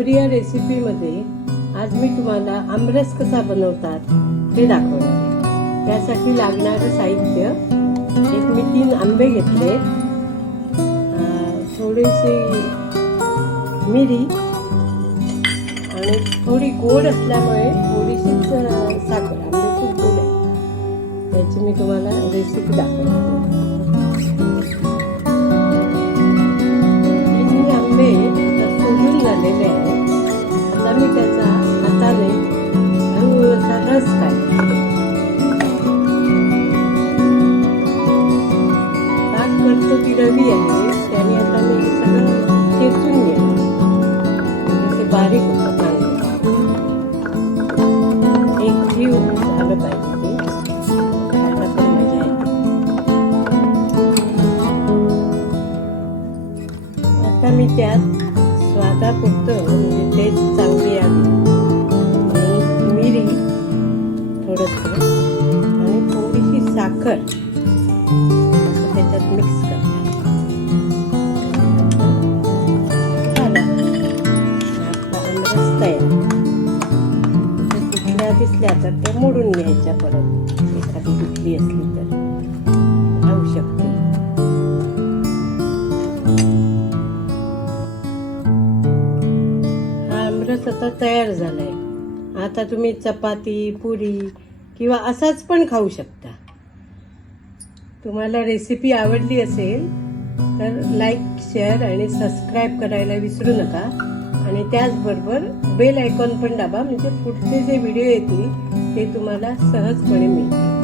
सुप्रिया रेसिपीमध्ये आज मी तुम्हाला आमरस कसा बनवतात ते दाखवणार आहे. त्यासाठी लागणारं साहित्य एक मी तीन आंबे घेतले. थोडेसे थोडीशी मिरी आणि थोडी गोड असल्यामुळे थोडीशीच साखर आंबे खूप गोड आहे त्याची मी तुम्हाला रेसिपी दाखवणार मी त्याचा हाताने अंगुळचा रस काढते ताक करतो ती रवी आहे त्याने आता मी सगळं खेचून घ्या ते बारीक होतं एक जीव झालं पाहिजे आता मी त्यात स्वादापुरतं म्हणजे टेस्ट चांगली थोडंसं आणि थोडीशी साखर त्याच्यात मिक्स करणार. झाला आपला आमरस तयार कुठल्या दिसल्या तर त्या मोडून घ्यायच्या परत. एखादी दुखली असली तर. राहू शकते. हा आमरस आता तयार झालाय. आता तुम्ही चपाती पुरी किंवा असाच पण खाऊ शकता. तुम्हाला रेसिपी आवडली असेल तर लाईक शेअर आणि सबस्क्राईब करायला विसरू नका. आणि त्याचबरोबर बेल आयकॉन पण दाबा म्हणजे पुढचे जे व्हिडिओ येतील ते तुम्हाला सहजपणे मिळतील.